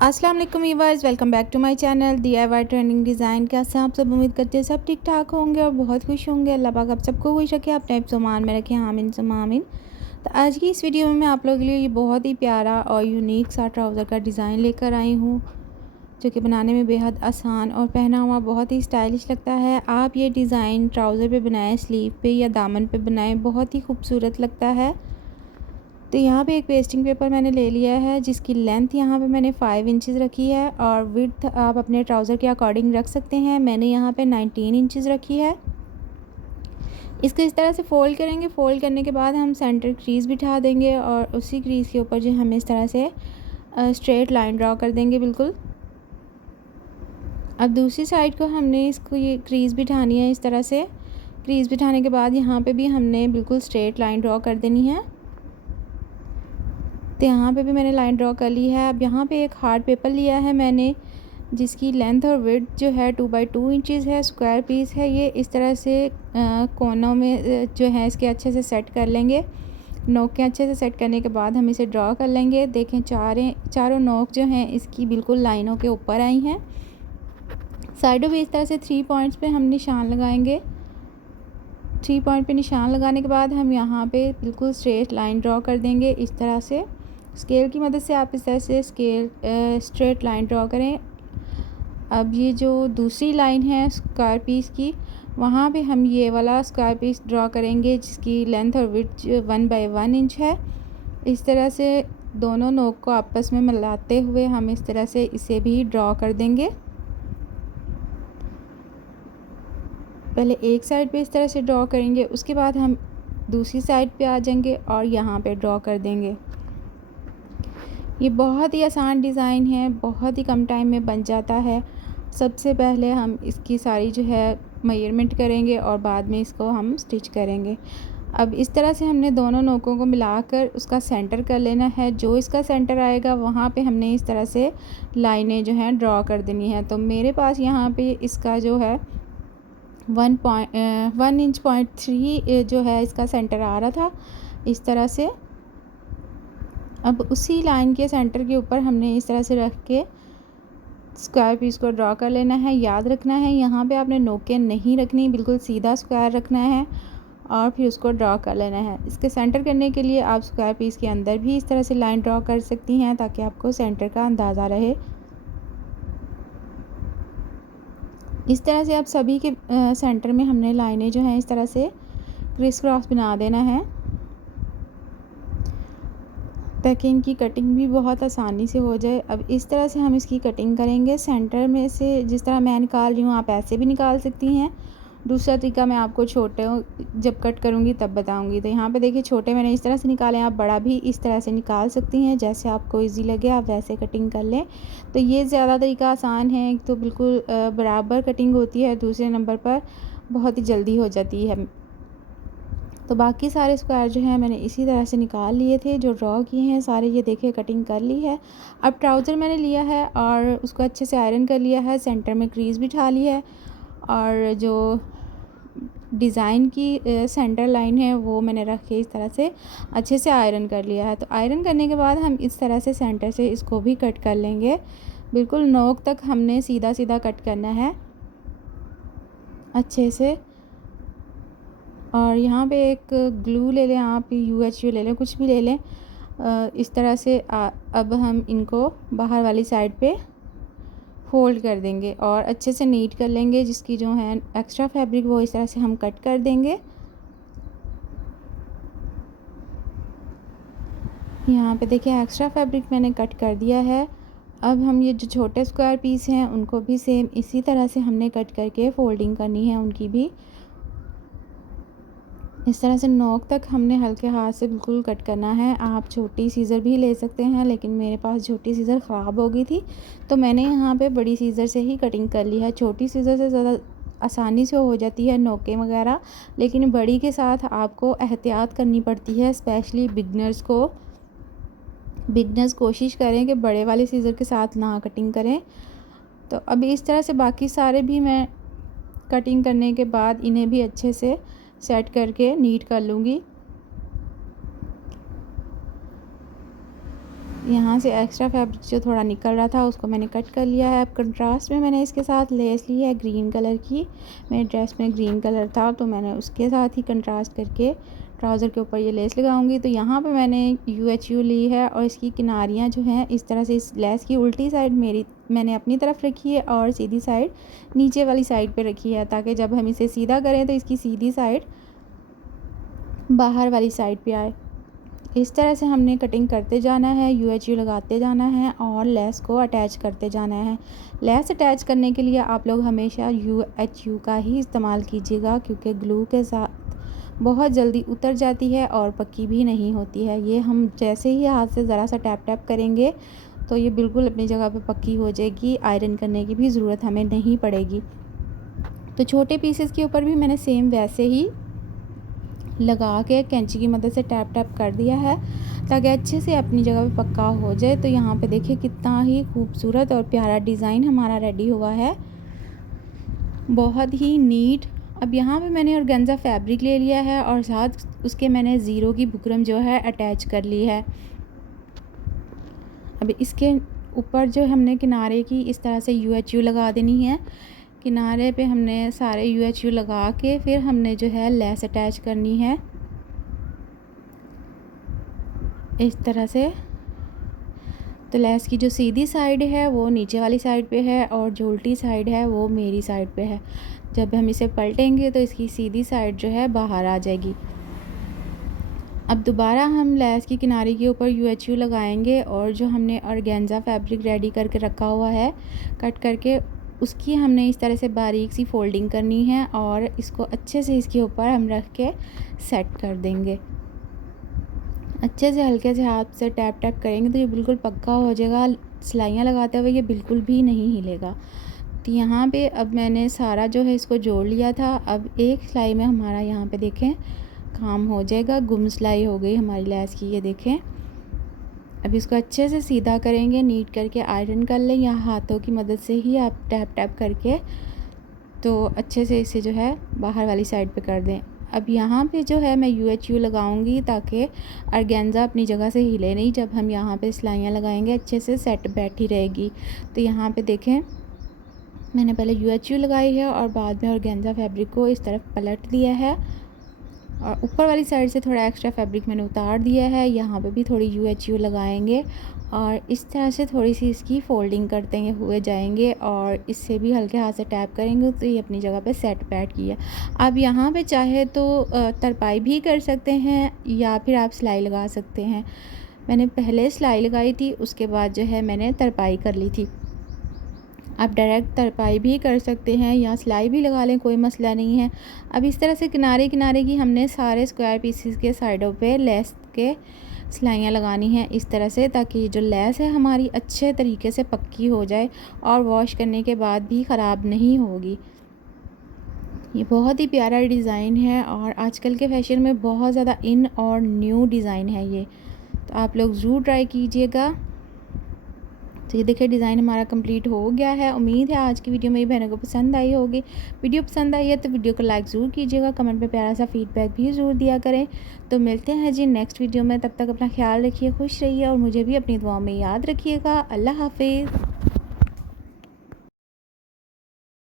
अस्सलाम वालेकुम viewers, welcome back to my channel DIY trending design. कैसे हैं आप सब? उम्मीद करते हैं सब ठीक ठाक होंगे और बहुत खुश होंगे। अल्लाह पाक आप सबको खुश रखे, आप टाइप सामान में रखें, आमीन सुम्मा आमीन। तो आज की इस वीडियो में मैं आप लोगों के लिए ये बहुत ही प्यारा और यूनिक सा ट्राउज़र का डिज़ाइन लेकर आई हूँ, जो कि बनाने में बेहद आसान और पहना हुआ बहुत ही स्टाइलिश लगता है। आप ये डिज़ाइन ट्राउज़र पे बनाएं, स्लीव पे या दामन पे बनाएं, बहुत ही खूबसूरत लगता है। तो यहाँ पे एक पेस्टिंग पेपर मैंने ले लिया है, जिसकी लेंथ यहाँ पे मैंने 5 इंचज़ रखी है और विड्थ आप अपने ट्राउज़र के अकॉर्डिंग रख सकते हैं। मैंने यहाँ पे 19 इंचज़ रखी है। इसको इस तरह से फ़ोल्ड करेंगे। फ़ोल्ड करने के बाद हम सेंटर क्रीज़ बिठा देंगे और उसी क्रीज़ के ऊपर जो हम इस तरह से स्ट्रेट लाइन ड्रॉ कर देंगे बिल्कुल। अब दूसरी साइड को हमने इसको ये क्रीज़ बिठानी है इस तरह से। क्रीज़ बिठाने के बाद यहाँ पे भी हमने बिल्कुल स्ट्रेट लाइन ड्रॉ कर देनी है। तो यहाँ पे भी मैंने लाइन ड्रॉ कर ली है। अब यहाँ पे एक हार्ड पेपर लिया है मैंने, जिसकी लेंथ और विड्थ जो है 2x2 इंचज़ है। स्क्वायर पीस है ये। इस तरह से कोनों में जो है इसके अच्छे से सेट कर लेंगे। नोक के अच्छे से सेट करने के बाद हम इसे ड्रॉ कर लेंगे। देखें चारों नोक जो हैं इसकी बिल्कुल लाइनों के ऊपर आई हैं। साइडों पे इस तरह से 3 पॉइंट्स पे हम निशान लगाएंगे। 3 पॉइंट पे निशान लगाने के बाद हम यहाँ पे बिल्कुल स्ट्रेट लाइन ड्रॉ कर देंगे इस तरह से। स्केल की मदद से आप इस तरह से स्ट्रेट लाइन ड्रॉ करें। अब ये जो दूसरी लाइन है स्क्वायर पीस की, वहाँ पे हम ये वाला स्क्वायर पीस ड्रॉ करेंगे, जिसकी लेंथ और विड्थ 1x1 इंच है। इस तरह से दोनों नोक को आपस में मिलाते हुए हम इस तरह से इसे भी ड्रॉ कर देंगे। पहले एक साइड पे इस तरह से ड्रॉ करेंगे, उसके बाद हम दूसरी साइड पे आ जाएंगे और यहाँ पे ड्रॉ कर देंगे। ये बहुत ही आसान डिज़ाइन है, बहुत ही कम टाइम में बन जाता है। सबसे पहले हम इसकी सारी जो है मेजरमेंट करेंगे और बाद में इसको हम स्टिच करेंगे। अब इस तरह से हमने दोनों नोकों को मिलाकर उसका सेंटर कर लेना है। जो इसका सेंटर आएगा वहाँ पे हमने इस तरह से लाइनें जो हैं ड्रॉ कर देनी है। तो मेरे पास यहाँ पे इसका जो है 1 इंच पॉइंट 3 जो है इसका सेंटर आ रहा था इस तरह से। अब उसी लाइन के सेंटर के ऊपर हमने इस तरह से रख के स्क्वायर पीस को ड्रॉ कर लेना है। याद रखना है यहाँ पे आपने नोकें नहीं रखनी, बिल्कुल सीधा स्क्वायर रखना है और फिर उसको ड्रॉ कर लेना है। इसके सेंटर करने के लिए आप स्क्वायर पीस के अंदर भी इस तरह से लाइन ड्रॉ कर सकती हैं, ताकि आपको सेंटर का अंदाज़ा रहे। इस तरह से अब सभी के सेंटर में हमने लाइनें जो हैं इस तरह से क्रिस क्रॉस बना देना है, ताकि इनकी कटिंग भी बहुत आसानी से हो जाए। अब इस तरह से हम इसकी कटिंग करेंगे। सेंटर में से जिस तरह मैं निकाल रही हूँ आप ऐसे भी निकाल सकती हैं। दूसरा तरीका मैं आपको छोटे जब कट करूँगी तब बताऊँगी। तो यहाँ पे देखिए छोटे मैंने इस तरह से निकाले, आप बड़ा भी इस तरह से निकाल सकती हैं, जैसे आपको ईजी लगे आप वैसे कटिंग कर लें। तो ये ज़्यादा तरीका आसान है। एक तो बिल्कुल बराबर कटिंग होती है, दूसरे नंबर पर बहुत ही जल्दी हो जाती है। तो बाकी सारे स्क्वायर जो हैं मैंने इसी तरह से निकाल लिए थे, जो ड्रॉ किए हैं सारे। ये देखिए कटिंग कर ली है। अब ट्राउज़र मैंने लिया है और उसको अच्छे से आयरन कर लिया है। सेंटर में क्रीज़ बिठा ली है और जो डिज़ाइन की सेंटर लाइन है वो मैंने रख के इस तरह से अच्छे से आयरन कर लिया है। तो आयरन करने के बाद हम इस तरह से सेंटर से इसको भी कट कर लेंगे। बिल्कुल नोक तक हमने सीधा सीधा कट करना है अच्छे से। और यहाँ पे एक ग्लू ले लें, आप UHU ले लें, कुछ भी ले लें। इस तरह से अब हम इनको बाहर वाली साइड पे फोल्ड कर देंगे और अच्छे से नीट कर लेंगे। जिसकी जो है एक्स्ट्रा फैब्रिक वो इस तरह से हम कट कर देंगे। यहाँ पे देखिए एक्स्ट्रा फैब्रिक मैंने कट कर दिया है। अब हम ये जो छोटे स्क्वायर पीस हैं उनको भी सेम इसी तरह से हमने कट करके फोल्डिंग करनी है उनकी भी। इस तरह से नोक तक हमने हल्के हाथ से बिल्कुल कट करना है। आप छोटी सीज़र भी ले सकते हैं, लेकिन मेरे पास छोटी सीज़र ख़राब हो गई थी तो मैंने यहाँ पे बड़ी सीज़र से ही कटिंग कर ली है। छोटी सीज़र से ज़्यादा आसानी से हो जाती है नोकें वगैरह, लेकिन बड़ी के साथ आपको एहतियात करनी पड़ती है, स्पेशली बिगनर्स को। बिगनर्स कोशिश करें कि बड़े वाले सीज़र के साथ ना कटिंग करें। तो अभी इस तरह से बाकी सारे भी मैं कटिंग करने के बाद इन्हें भी अच्छे से सेट करके नीट कर लूँगी। यहाँ से एक्स्ट्रा फैब्रिक जो थोड़ा निकल रहा था उसको मैंने कट कर लिया है। अब कंट्रास्ट में मैंने इसके साथ लेस ली है ग्रीन कलर की। मेरे ड्रेस में ग्रीन कलर था तो मैंने उसके साथ ही कंट्रास्ट करके ट्राउज़र के ऊपर ये लेस लगाऊंगी। तो यहाँ पे मैंने UHU ली है और इसकी किनारियाँ जो हैं इस तरह से इस लेस की उल्टी साइड मैंने अपनी तरफ रखी है और सीधी साइड नीचे वाली साइड पे रखी है, ताकि जब हम इसे सीधा करें तो इसकी सीधी साइड बाहर वाली साइड पे आए। इस तरह से हमने कटिंग करते जाना है, UHU लगाते जाना है और लेस को अटैच करते जाना है। लेस अटैच करने के लिए आप लोग हमेशा UHU का ही इस्तेमाल कीजिएगा, क्योंकि ग्लू के साथ बहुत जल्दी उतर जाती है और पक्की भी नहीं होती है। ये हम जैसे ही हाथ से ज़रा सा टैप टैप करेंगे तो ये बिल्कुल अपनी जगह पे पक्की हो जाएगी। आयरन करने की भी ज़रूरत हमें नहीं पड़ेगी। तो छोटे पीसेस के ऊपर भी मैंने सेम वैसे ही लगा के कैंची की मदद से टैप टैप कर दिया है, ताकि अच्छे से अपनी जगह पे पक्का हो जाए। तो यहाँ पे देखिए कितना ही खूबसूरत और प्यारा डिज़ाइन हमारा रेडी हुआ है, बहुत ही नीट। अब यहाँ पे मैंने ऑर्गेन्जा फैब्रिक ले लिया है और साथ उसके मैंने ज़ीरो की बुकरम जो है अटैच कर ली है। अब इसके ऊपर जो हमने किनारे की इस तरह से UHU लगा देनी है। किनारे पे हमने सारे UHU लगा के फिर हमने जो है लेस अटैच करनी है इस तरह से। तो लेस की जो सीधी साइड है वो नीचे वाली साइड पे है और जो उल्टी साइड है वो मेरी साइड पे है। जब हम इसे पलटेंगे तो इसकी सीधी साइड जो है बाहर आ जाएगी। अब दोबारा हम लेस की किनारे के ऊपर UHU लगाएंगे और जो हमने ऑर्गेन्जा फैब्रिक रेडी करके रखा हुआ है कट करके, उसकी हमने इस तरह से बारीक सी फोल्डिंग करनी है और इसको अच्छे से इसके ऊपर हम रख के सेट कर देंगे। अच्छे से हल्के से हाथ से टैप टैप करेंगे तो ये बिल्कुल पक्का हो जाएगा। सिलाइयाँ लगाते हुए ये बिल्कुल भी नहीं हिलेगा। तो यहाँ पे अब मैंने सारा जो है इसको जोड़ लिया था। अब एक सिलाई में हमारा यहाँ पे देखें काम हो जाएगा। गुम सिलाई हो गई हमारी लेस की, ये देखें। अब इसको अच्छे से सीधा करेंगे, नीट करके आयरन कर लें या हाथों की मदद से ही आप टैप टैप करके तो अच्छे से इसे जो है बाहर वाली साइड पे कर दें। अब यहाँ पे जो है मैं UHU लगाऊंगी ताकि ऑर्गेन्जा अपनी जगह से हिले नहीं। जब हम यहाँ पे सिलाइयाँ लगाएंगे अच्छे से सेट बैठी रहेगी। तो यहाँ पे देखें मैंने पहले UHU लगाई है और बाद में ऑर्गेन्जा फैब्रिक को इस तरफ पलट दिया है और ऊपर वाली साइड से थोड़ा एक्स्ट्रा फैब्रिक मैंने उतार दिया है। यहाँ पे भी थोड़ी UHU लगाएंगे और इस तरह से थोड़ी सी इसकी फोल्डिंग करते हुए जाएंगे और इससे भी हल्के हाथ से टैप करेंगे तो ये अपनी जगह पे सेट बैठ गई है। अब यहाँ पे चाहे तो तरपाई भी कर सकते हैं या फिर आप सिलाई लगा सकते हैं। मैंने पहले सिलाई लगाई थी, उसके बाद जो है मैंने तरपाई कर ली थी। आप डायरेक्ट तरपाई भी कर सकते हैं या सिलाई भी लगा लें, कोई मसला नहीं है। अब इस तरह से किनारे किनारे की हमने सारे स्क्वायर पीसेस के साइडों पे लेस के सिलाइयाँ लगानी हैं इस तरह से, ताकि जो लेस है हमारी अच्छे तरीके से पक्की हो जाए और वॉश करने के बाद भी ख़राब नहीं होगी। ये बहुत ही प्यारा डिज़ाइन है और आजकल के फैशन में बहुत ज़्यादा इन और न्यू डिज़ाइन है ये, तो आप लोग ज़रूर ट्राई कीजिएगा। तो ये देखिए डिज़ाइन हमारा कंप्लीट हो गया है। उम्मीद है आज की वीडियो मेरी बहनों को पसंद आई होगी। वीडियो पसंद आई है तो वीडियो को लाइक ज़रूर कीजिएगा, कमेंट में प्यारा सा फीडबैक भी ज़रूर दिया करें। तो मिलते हैं जी नेक्स्ट वीडियो में, तब तक अपना ख्याल रखिए, खुश रहिए और मुझे भी अपनी दुआओं में याद रखिएगा। अल्लाह हाफिज़।